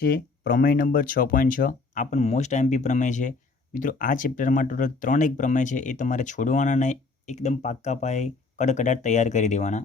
છે પ્રમેય નંબર 6.6 આ પણ મોસ્ટ આઈએમપી પ્રમેય છે મિત્રો। આ ચેપ્ટરમાં ટોટલ 3 એક પ્રમેય છે એ તમારે છોડવાના નહીં, એકદમ પાક્કા પાયે કડકડાટ તૈયાર કરી દેવાના।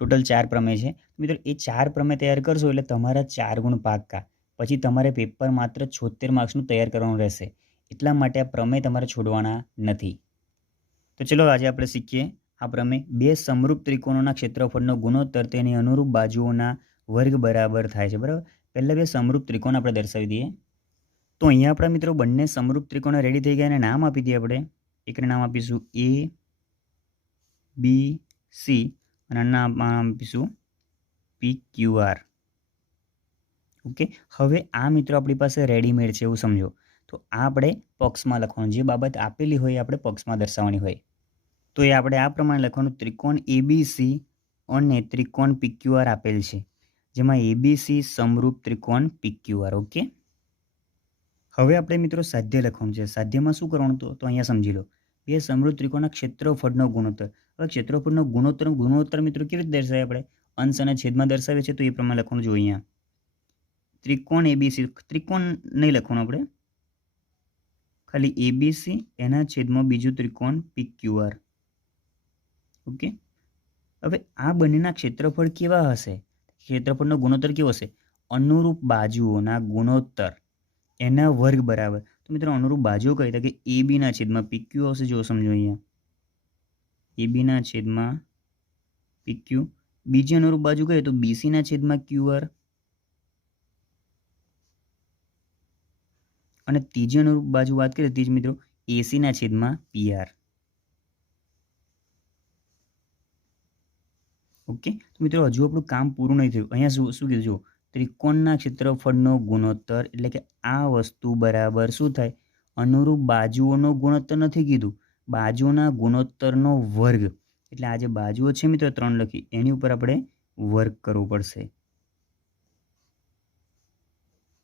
ટોટલ 4 પ્રમેય છે મિત્રો। એ 4 પ્રમેય તૈયાર કરશો એટલે તમારા 4 ગુણ પાક્કા। પછી તમારે પેપર માત્ર 76 માર્ક્સનું તૈયાર કરવાનું રહેશે, એટલા માટે આ પ્રમેય તમારે છોડવાના નથી। તો ચલો આજે આપણે શીખીએ આ પ્રમેય। બે સમરૂપ ત્રિકોણોના ક્ષેત્રફળનો ગુણોત્તર તેની અનુરૂપ બાજુઓના વર્ગ બરાબર થાય છે, બરાબર। પહેલા બે સમરૂપ ત્રિકોણ આપણે દર્શાવી દઈએ। તો અહીંયા આપણા મિત્રો બંને સમરૂપ ત્રિકોણો રેડી થઈ ગયા અને નામ આપી દઈએ આપણે। એકને નામ આપીશું એ બી સી અને નામ આપીશું પી ક્યુ આર। ઓકે, હવે આ મિત્રો આપણી પાસે રેડીમેડ છે એવું સમજો। તો આ આપણે પક્ષમાં લખવાનું, જે બાબત આપેલી હોય આપણે પક્ષમાં દર્શાવવાની હોય। તો એ આપણે આ પ્રમાણે લખવાનું, ત્રિકોણ એબીસી અને ત્રિકોણ પીક્યુઆર આપેલ છે, જેમાં એબીસી સમરૂપ ત્રિકોણ પીક્યુઆર। ઓકે, હવે આપણે મિત્રો સાધ્ય લખવાનું છે। સાધ્યમાં શું કરવાનું તો અહીંયા સમજી લો, બે સમરૂપ ત્રિકોણના ક્ષેત્રફળનો ગુણોત્તર। હવે ક્ષેત્રફળનો ગુણોત્તર મિત્રો કેવી રીતે દર્શાવીએ આપણે? અંશ અને છેદમાં દર્શાવીએ છીએ, તો એ પ્રમાણે લખવાનું જો અહીંયા ત્રિકોણ એબીસી, ત્રિકોણ નહીં લખવાનું આપણે, ખાલી એબીસી એના છેદમાં બીજું ત્રિકોણ પીક્યુઆર। ઓકે, હવે આ બંનેના ક્ષેત્રફળ કેવા હશે? ક્ષેત્રફળનો ગુણોત્તર કેવો હશે? અનુરૂપ બાજુઓના ગુણોત્તર એના વર્ગ બરાબર। તો મિત્રો અનુરૂપ બાજુઓ કઈ થાય કે એ બીના છેદમાં પીક્યુ આવશે। જો સમજો અહીંયા એ બીના છેદમાં પીક્યુ, બીજી અનુરૂપ બાજુ કહીએ તો બીસીના છેદમાં ક્યુઆર, અને ત્રીજી અનુરૂપ બાજુ વાત કરીએ ત્રીજી મિત્રો એસીના છેદમાં પીઆર। ઓકે, તો મિત્રો હજુ આપણું કામ પૂરું નહીં થયું। અહીંયા શું કીધું? જો ત્રિકોણના ક્ષેત્રફળનો ગુણોત્તર એટલે કે આ વસ્તુ બરાબર શું થાય? અનુરૂપ બાજુઓનો ગુણોત્તર નથી કીધું, બાજુઓના ગુણોત્તરનો વર્ગ। એટલે આ જે બાજુઓ છે મિત્રો 3 લખી, એની ઉપર આપણે વર્ગ કરવું પડશે।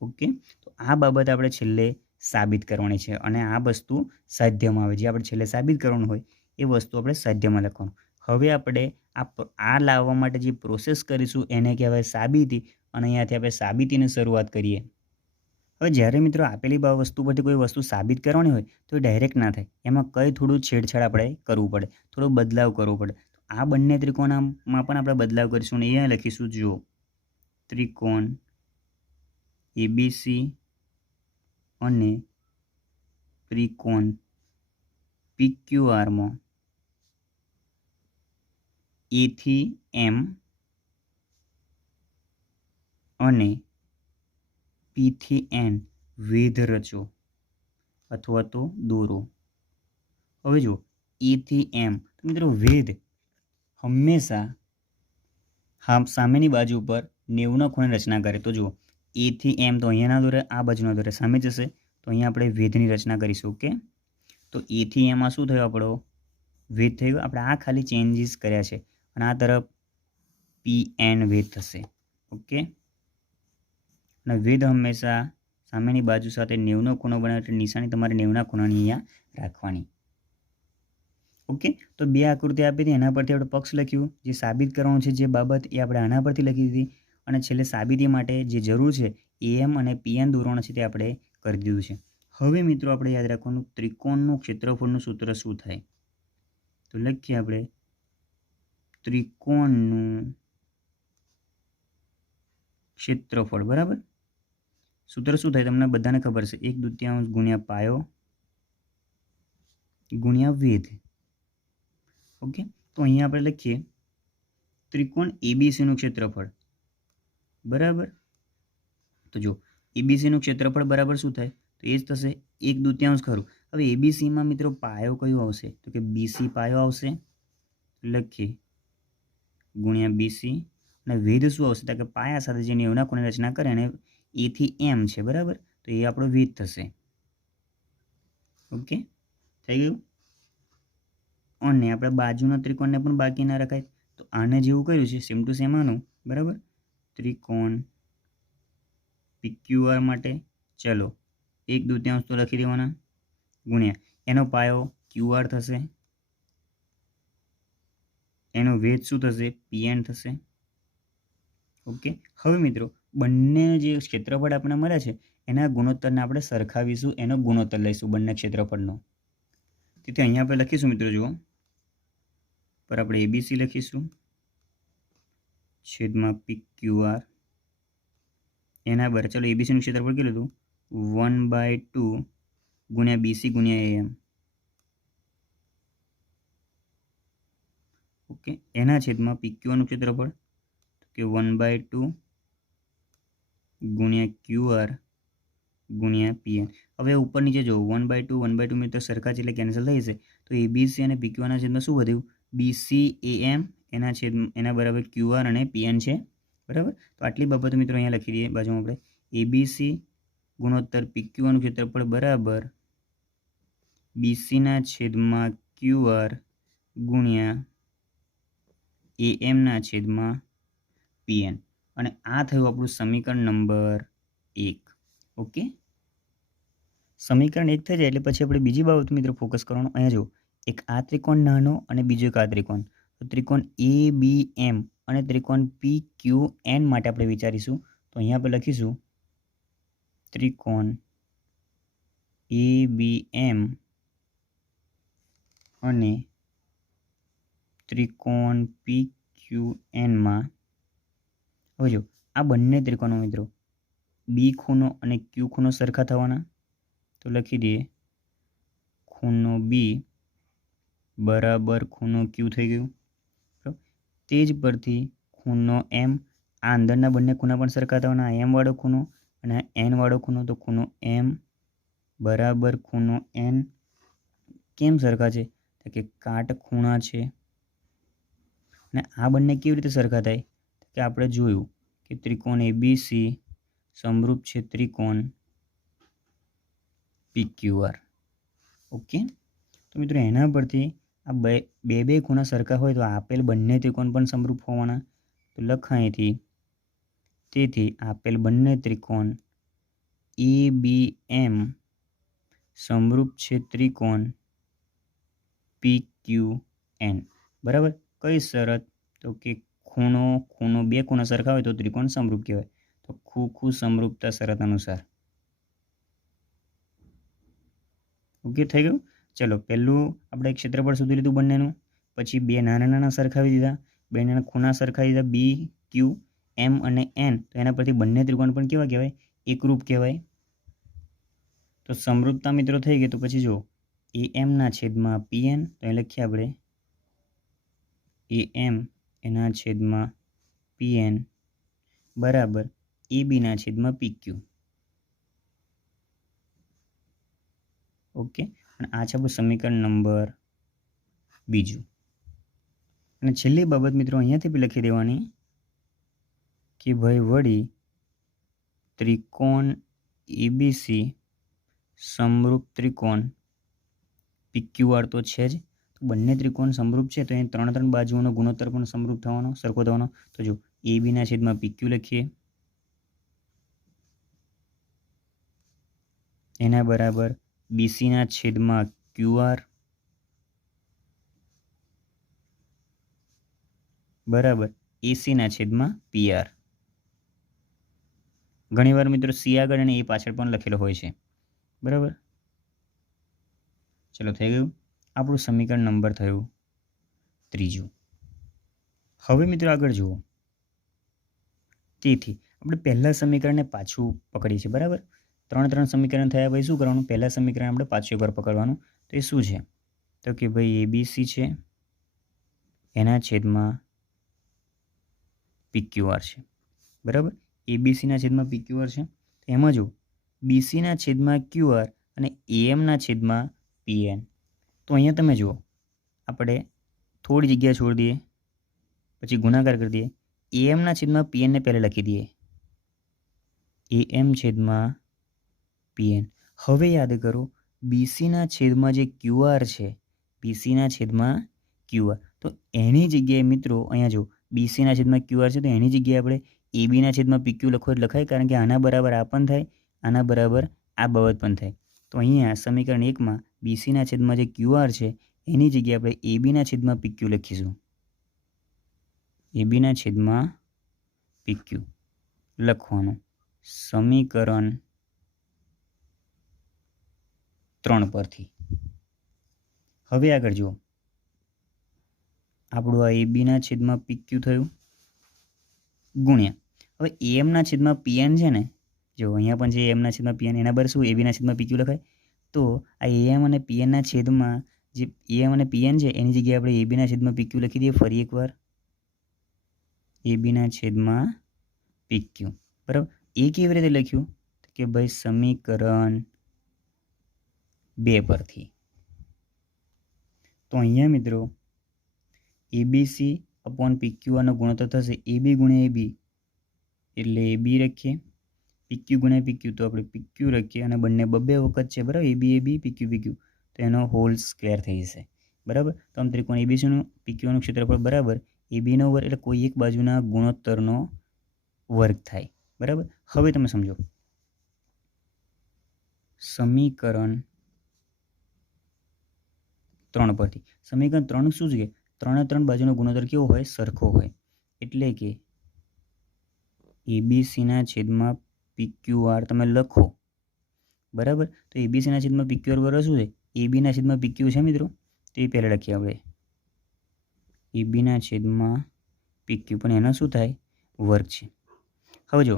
ઓકે, તો આ બાબત આપણે છેલ્લે સાબિત કરવાની છે, અને આ વસ્તુ સાધ્યમાં આવે। જે આપણે છેલ્લે સાબિત કરવાનું હોય એ વસ્તુ આપણે સાધ્યમાં લખવાનું। હવે આપણે આ લાવવા માટે જે પ્રોસેસ કરીશું એને કહેવાય સાબિતી, અને અહીંયાથી આપણે સાબિતીની શરૂઆત કરીએ। હવે જ્યારે મિત્રો આપેલી વસ્તુ પરથી કોઈ વસ્તુ સાબિત કરવાની હોય તો એ ડાયરેક્ટ ના થાય, એમાં કંઈ થોડું છેડછાડ આપણે કરવું પડે, થોડો બદલાવ કરવો પડે। તો આ બંને ત્રિકોણમાં પણ આપણે બદલાવ કરીશું અને અહીંયા લખીશું જો ત્રિકોણ એબીસી અને ત્રિકોણ પીક્યુઆરમાં એ થી એમ અને પી થી એન વેધ રચો અથવા તો દોરો। હવે જો એ થી એમ, તો મિત્રો વેધ હંમેશા સામેની બાજુ પર 90ના ખૂણે રચના કરે। તો જુઓ એ થી એમ તો અહીંયાના દોરે, આ બાજુના દોરે સામે જશે, તો અહીંયા આપણે વેધની રચના કરીશું। ઓકે, તો એ થી એમાં શું થયું? આપણો વેધ થયું। આપણે આ ખાલી ચેન્જીસ કર્યા છે, અને આ તરફ પી એન વેધ થશે। ઓકે, અને વેધ હંમેશા સામેની બાજુ સાથે 90નો ખૂણો બનાવે, એટલે નિશાની તમારે 90ના ખૂણાની અહીંયા રાખવાની। ઓકે, તો બે આકૃતિ આપી હતી, એના પરથી આપણે પક્ષ લખ્યું, જે સાબિત કરવાનું છે જે બાબત એ આપણે આના પરથી લખી દીધી, અને છેલ્લે સાબિતી માટે જે જરૂર છે એમ અને પીએન દોરવાનું છે તે આપણે કરી દીધું છે। હવે મિત્રો આપણે યાદ રાખવાનું, ત્રિકોણનું ક્ષેત્રફળનું સૂત્ર શું થાય? તો લખીએ આપણે ત્રિકોણનું ક્ષેત્રફળ બરાબર। સૂત્ર શું થાય તમને બધાને ખબર છે, 1/2 ગુણ્યા પાયો ગુણ્યા વેધ। ઓકે, તો અહીંયા આપણે લખીએ ત્રિકોણ એબીસીનું ક્ષેત્રફળ બરાબર। તો જો એબીસીનું ક્ષેત્રફળ બરાબર શું થાય? તો એ જ થશે 1/2 ખરું। હવે એબીસીમાં મિત્રો પાયો કયો આવશે? તો કે બીસી પાયો આવશે, લખીએ ગુણ્યા બીસી, અને વેધ શું આવશે? તો કે પાયા સાથે જે 90ના ખૂણે રચના કરે અને એ થી એમ છે બરાબર, તો એ આપણો વેધ થશે। ઓકે, થઈ ગયું। અને આપણે બાજુના ત્રિકોણને પણ બાકી ના રખાય, તો આને જેવું કર્યું છે સેમ ટુ સેમ આનું બરાબર। ત્રિકોણ પીક્યુઆર માટે ચલો 1/2 તો લખી દેવાના, ગુણ્યા એનો પાયો ક્યુઆર થશે, એનો વેધ શું થશે? પીએન થશે। ઓકે, હવે મિત્રો બંને જે ક્ષેત્રફળ આપણને મળે છે એના ગુણોત્તરને આપણે સરખાવીશું, એનો ગુણોત્તર લઈશું બંને ક્ષેત્રફળનો. તેથી અહીંયા આપણે લખીશું મિત્રો, જુઓ પર આપણે એબીસી લખીશું છેદમાં PQR એના બરાબર, ચાલો એબીસીનું ક્ષેત્રફળ કેટલું હતું 1/2 ગુણ્યા BC ગુણ્યા AM. ઓકે, એના છેદમાં PQRનું ક્ષેત્રફળ કે 1/2 ગુણ્યા QR ગુણ્યા PN. હવે ઉપર નીચે જો 1/2 1/2 મિત્ર સરખા છે એટલે કેન્સલ થઈ જશે. તો ABC અને PQRના છેદમાં શું વધ્યું? BC AM એના બરાબર QR અને PN છે. બરાબર, તો આટલી બાબતો મિત્રો અહીંયા લખી દઈએ બાજુમાં આપણે. ABC ગુણોત્તર PQRનું ક્ષેત્રફળ બરાબર BCના છેદમાં QR ગુણ્યા AM ના છેદમાં PN. અને આ થયું આપણું સમીકરણ નંબર 1. ઓકે, સમીકરણ 1 થઈ જાય એટલે પછી આપણે બીજી બાબત મિત્રો ફોકસ કરવાનું. અહીંયા જો એક આ ત્રિકોણ નાનો અને બીજો એક આ ત્રિકોણ, તો ત્રિકોણ ABM અને ત્રિકોણ PQN માટે આપણે વિચારીશું. તો અહીંયા આપણે લખીશું ત્રિકોણ ABM અને ત્રિકોણ PQN હવે જો આ બંને ત્રિકોણો મિત્રો B ખૂણો અને Q ખૂણો સરખા થવાના. તો લખી દઈએ ખૂણો B બરાબર ખૂણો Q થઈ ગયું. તે જ પરથી ખૂણો M, આ અંદરના બંને ખૂણા પણ સરખા થવાના, M વાળો ખૂણો અને N વાળો ખૂણો. તો ખૂણો M બરાબર ખૂણો N. કેમ સરખા છે? તો કે કાટ ખૂણા છે. અને આ બંને કેવી રીતે સરખા થાય? કે આપણે જોયું કે ત્રિકોણ ABC સમરૂપ છે ત્રિકોણ PQR. ઓકે, તો મિત્રો એના પરથી આ બે ખૂણા સરખા હોય તો આપેલ બંને ત્રિકોણ પણ સમરૂપ હોવાના. તો લખાયથી તેથી આપેલ બંને ત્રિકોણ ABM સમરૂપ છે ત્રિકોણ PQN. બરાબર, કઈ શરત? તો કે ખૂણો બે ખૂણા સરખા હોય તો ત્રિકોણ સમરૂપ કહેવાય. તો ખૂ સમરૂપતા શરત અનુસાર. ઓકે, થઈ ગયું. ચલો, પહેલું આપણે ક્ષેત્રફળ શોધી લીધું બંનેનું, પછી બે નાના નાના સરખાવી દીધા, બે નાના ખૂણા સરખાવી દીધા BQ M અને N. તો એના પરથી બંને ત્રિકોણ પણ કેવા કહેવાય? એકરૂપ કહેવાય. તો સમરૂપતા મિત્રો થઈ ગઈ. તો પછી જો AM ના છેદમાં PN, તો એ લખીએ આપણે AM એના છેદમાં PN બરાબર ABના છેદમાં PQ. ઓકે, અને આ છે આપણું સમીકરણ નંબર 2. અને છેલ્લી બાબત મિત્રો અહીંયાથી બી લખી દેવાની કે ભાઈ વળી ત્રિકોણ ABC સમરૂપ ત્રિકોણ PQR તો છે જ. તો બંને ત્રિકોણ સમરૂપ છે તો અહીં 3 બાજુઓનો ગુણોત્તર પણ સમરૂપ થવાનો, સરખો થવાનો. તો જો ABના છેદમાં PQ લખીએ એના બરાબર BCના છેદમાં QR બરાબર ACના છેદમાં PR. ઘણીવાર મિત્રો C આગળ અને A પાછળ પણ લખેલો હોય છે. બરાબર, ચલો થઈ ગયું. આપણું સમીકરણ નંબર થયું 3. હવે મિત્રો આગળ જુઓ. તેથી આપણે પહેલા સમીકરણને પાછું પકડીએ છીએ. બરાબર, 3 સમીકરણ થયા પછી શું કરવાનું? પહેલા સમીકરણ આપણે પાછું એકવાર પકડવાનું. તો એ શું છે? તો કે ભાઈ ABC છે એના છેદમાં PQR છે. બરાબર, ABCના છેદમાં PQR છે. એમાં જો BCના છેદમાં QR અને AMના છેદમાં PN. તો અહીંયા તમે જુઓ, આપણે થોડી જગ્યા છોડી દઈએ, પછી ગુણાકાર કરી દઈએ. AMના છેદમાં PNને પહેલાં લખી દઈએ AM છેદમાં PN. હવે યાદ કરો BCના છેદમાં જે QR છે, BCના છેદમાં QR, તો એની જગ્યાએ મિત્રો અહીંયા જો BCના છેદમાં QR છે તો એની જગ્યાએ આપણે ABના છેદમાં PQ લખો એટલે લખાય, કારણ કે આના બરાબર આ પણ થાય, આના બરાબર આ બાબત પણ થાય. તો અહીંયા સમીકરણ 1માં BCના છેદમાં જે QR છે એની જગ્યાએ આપણે ABના છેદમાં PQ લખીશું. ABના છેદમાં PQ. લખવાનું સમીકરણ 3 પરથી. હવે આગળ જુઓ, આપણું આ એબીના છેદમાં પીક્યુ થયું ગુણ્યા, હવે એમના છેદમાં પીએન છે ને, જો અહીંયા પણ છે એમના છેદમાં પીએન, એના પર શું એબીના છેદમાં પીક્યુ લખાય. તો આ એમ અને પીએનના છેદમાં જે એમ અને પીએન છે એની જગ્યાએ આપણે એબીના છેદમાં પીક્યુ લખી દઈએ. ફરી એકવાર એબીના છેદમાં પીક્યુ, બરાબર. એ કેવી રીતે લખ્યું કે ભાઈ સમીકરણ 2 પરથી. તો અહીંયા મિત્રો એબીસી અપોન પીક્યુ આનો ગુણોત્તર થશે એબી ગુણ્યા એબી એટલે એબી રાખીએ, પીક્યુ ગુણ્યા પીક્યુ તો આપણે પીક્યુ રાખીએ, અને બંને બબ્બે વખત છે, બરાબર. એબી એબી પીક્યુ પીક્યુ તો એનો હોલ સ્ક્વેર થઈ જશે, બરાબર. તો આમ ત્રિકોણ એબીસીનું પીક્યુનું ક્ષેત્રફળ બરાબર એબીનો વર્ગ એટલે કોઈ એક બાજુના ગુણોત્તરનો વર્ગ થાય, બરાબર. હવે તમે સમજો સમીકરણ 3 પરથી. સમીકરણ 3 શું છે? 3 બાજુનો ગુણોત્તર કેવો હોય? સરખો હોય. એટલે કે એબીસીના છેદમાં પીક્યુઆર તમે લખો, બરાબર. તો એબીસીના છેદમાં પીક્યુઆર બરાબર શું છે? એબીના છેદમાં પીક્યુ છે મિત્રો, તો એ પહેલાં લખીએ આપણે એબીના છેદમાં પીક્યુ, પણ એનો શું થાય? વર્ગ છે. હવે જો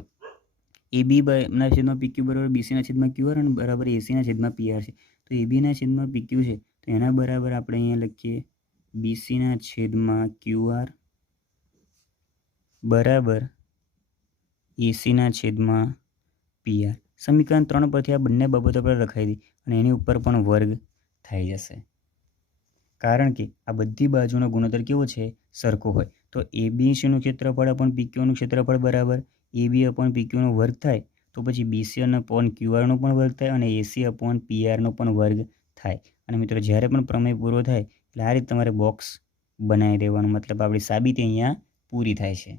એબીના છેદમાં પીક્યુ બરાબર બીસીના છેદમાં ક્યુઆર અને બરાબર એસીના છેદમાં પીઆર છે. તો એબીના છેદમાં પીક્યુ છે તો એના બરાબર આપણે અહીંયા લખીએ બીસીના છેદમાં ક્યુઆર બરાબર એસીના છેદમાં પીઆર. સમીકરણ 3 પરથી આ બંને બાબતો આપણે લખાઈ દી અને એની ઉપર પણ વર્ગ થઈ જશે, કારણ કે આ બધી બાજુનો ગુણોત્તર કેવો છે? સરખો હોય. તો એબીસીનું ક્ષેત્રફળ અપોન પીક્યુનું ક્ષેત્રફળ બરાબર એબી અપોન પીક્યુનો વર્ગ થાય, તો પછી બીસી અપોન ક્યુઆરનો પણ વર્ગ થાય અને એસી અપોન પીઆરનો પણ વર્ગ થાય. અને મિત્રો જ્યારે પણ પ્રમેય પૂરો થાય એટલે આ રીતે તમારે બોક્સ બનાવી દેવાનું, મતલબ આપણી સાબિતી અહીંયા પૂરી થાય છે.